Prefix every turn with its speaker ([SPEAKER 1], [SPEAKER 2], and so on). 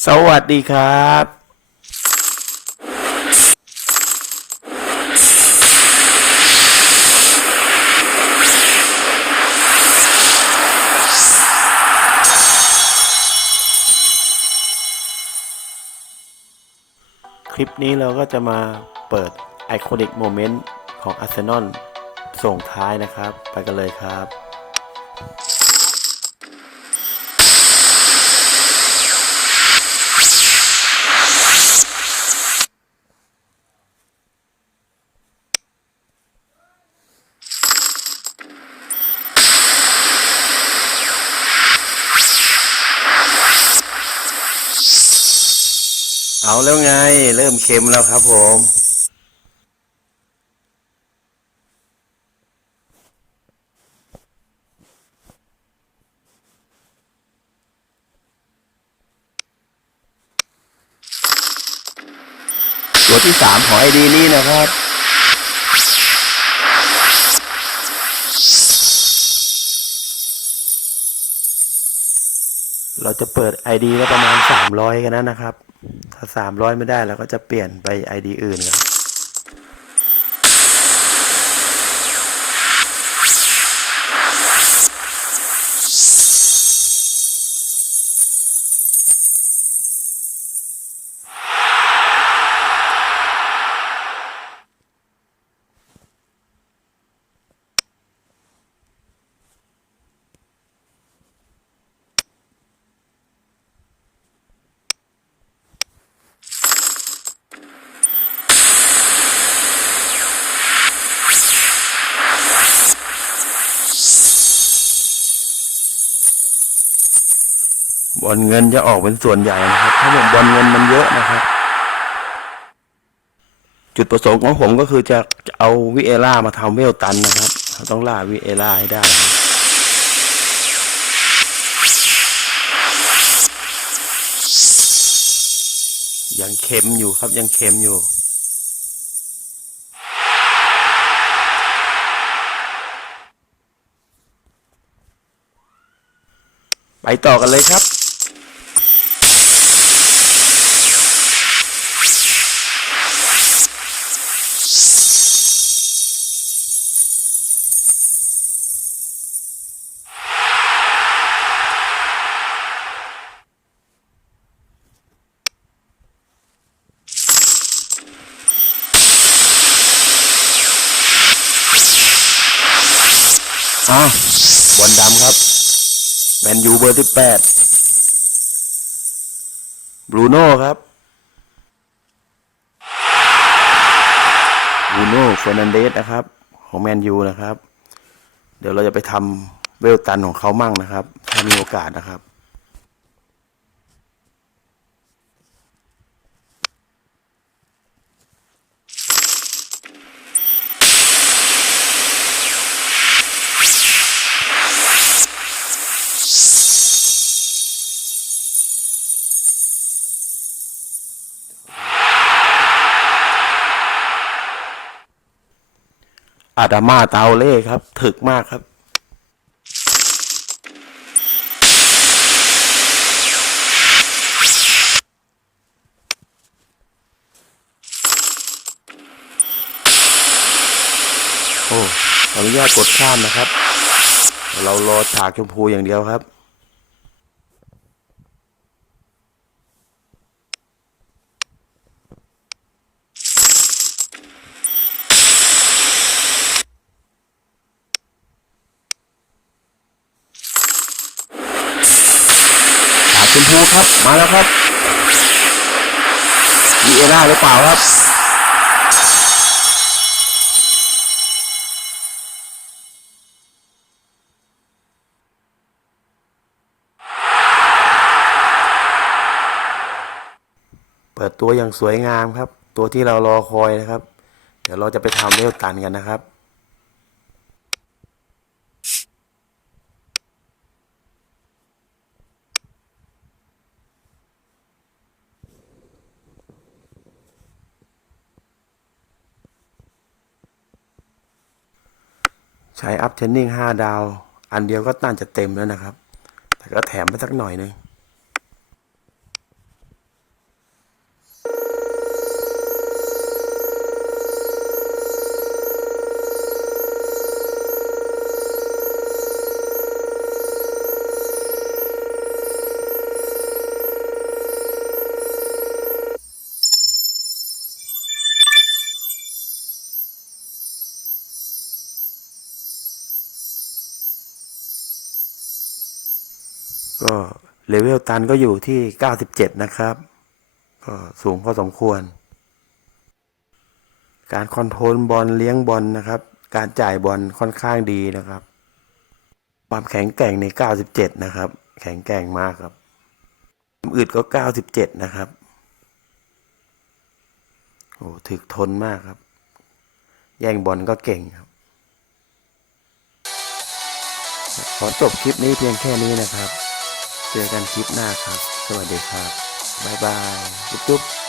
[SPEAKER 1] สวัสดีครับคลิปนี้เราก็จะมาเปิด Iconic Moment ของ Arsenal ส่งท้ายนะครับ ไปกันเลยครับ เอาแล้วไง เริ่มเค็มแล้วครับผมตัวที่สามของไอดีนี้นะครับเราจะเปิด ID แล้วประมาณ 300 กันนะนะครับ ถ้า 300 ไม่ได้เราก็จะเปลี่ยนไป ID อื่นครับ บอลเงินจะออกเป็นส่วนใหญ่นะครับเพราผมบอลเงินมันเยอะนะครับ จุดประสงค์ของผมก็คือจะจะเอาวิเอล่ามาทำเวลตันนะครับ ต้องล่าวิเอล่าให้ได้ยังเค็มอยู่ครับยังเค็มอยู่ ไปต่อกันเลยครับ อ้าวบอลดำครับ แมนยูเบอร์ที่แปดบรูโน่ครับบรูโน่เฟอร์นันเดสนะครับ ของแมนยูนะครับ เดี๋ยวเราจะไปทำเวลตันของเขามั่งนะครับ ถ้ามีโอกาสนะครับ อาดามาเตาเล่ครับ ถึกมากครับ โอ้ขออนุญาตกดข้ามนะครับ เรารอฉากชมพูอย่างเดียวครับ ชมพูครับ มาแล้วครับมีเอล่าหรือเปล่าครับ เปิดตัวอย่างสวยงามครับ ตัวที่เรารอคอยนะครับ เดี๋ยวเราจะไปทำเวลตันกันนะครับ ช้อัพเทนนิ่ง5ดาว อันเดียวก็น่าจะเต็มแล้วนะครับ แต่ก็แถมไปสักหน่อยนึง ก็เลเวลตันก็อยู่ที่ 97 นะครับ ก็สูงพอสมควร การคอนโทรลบอลเลี้ยงบอลนะครับ การจ่ายบอลค่อนข้างดีนะครับ ความแข็งแกร่งใน 97 นะครับ แข็งแกร่งมากครับความอึดก็ 97 นะครับ โอ้ถึกทนมากครับ แย่งบอลก็เก่งครับ ขอจบคลิปนี้เพียงแค่นี้นะครับ เจอกันคลิปหน้าครับ สวัสดีครับ บ๊ายบาย จุ๊บ